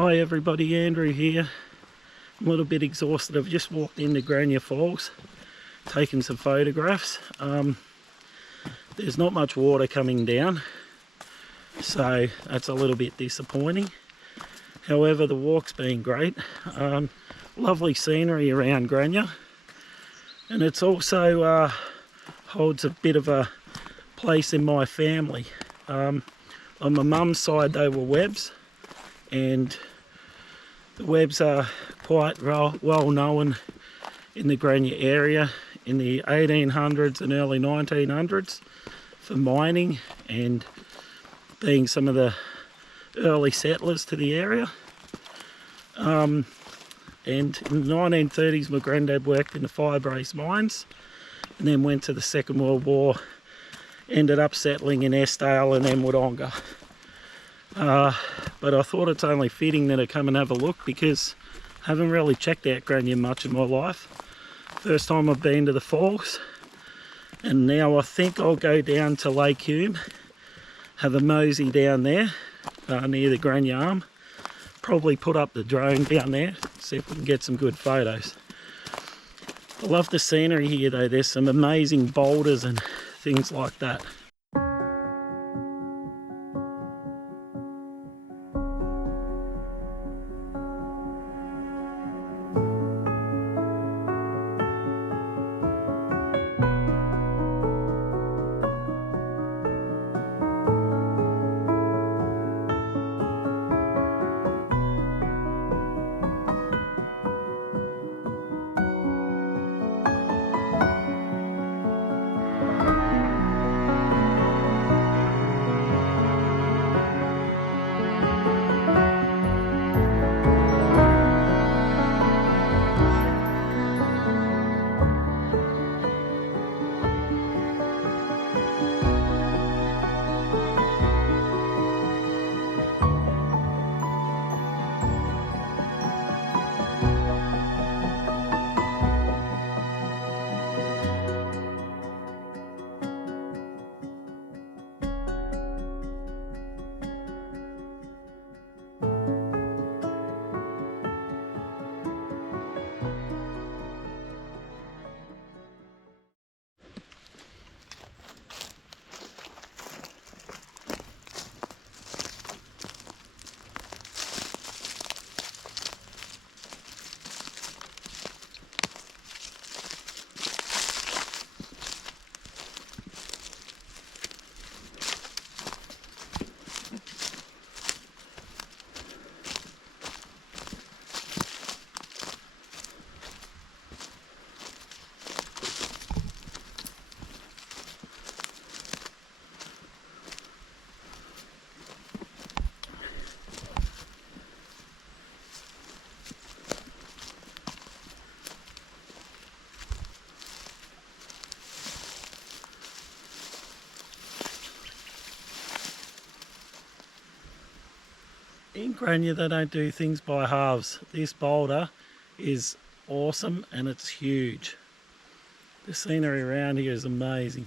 Hi everybody, Andrew here. I'm a little bit exhausted. I've just walked into Granya Falls, taken some photographs. There's not much water coming down, so that's a little bit disappointing. However, the walk's been great. Lovely scenery around Granya, and it's also holds a bit of a place in my family. On my mum's side they were Webbs, and the Webbs are quite well known in the Granya area in the 1800s and early 1900s for mining and being some of the early settlers to the area. And in the 1930s my granddad worked in the Firebrace mines and then went to the Second World War, ended up settling in Eskdale and then Wodonga. But I thought it's only fitting that I come and have a look because I haven't really checked out Granya much in my life. First time I've been to the falls, and now I think I'll go down to Lake Hume, have a mosey down there near the Granya Arm, probably put up the drone down there, see if we can get some good photos. I love the scenery here though, there's some amazing boulders and things like that. In Granya they don't do things by halves. This boulder is awesome and it's huge. The scenery around here is amazing.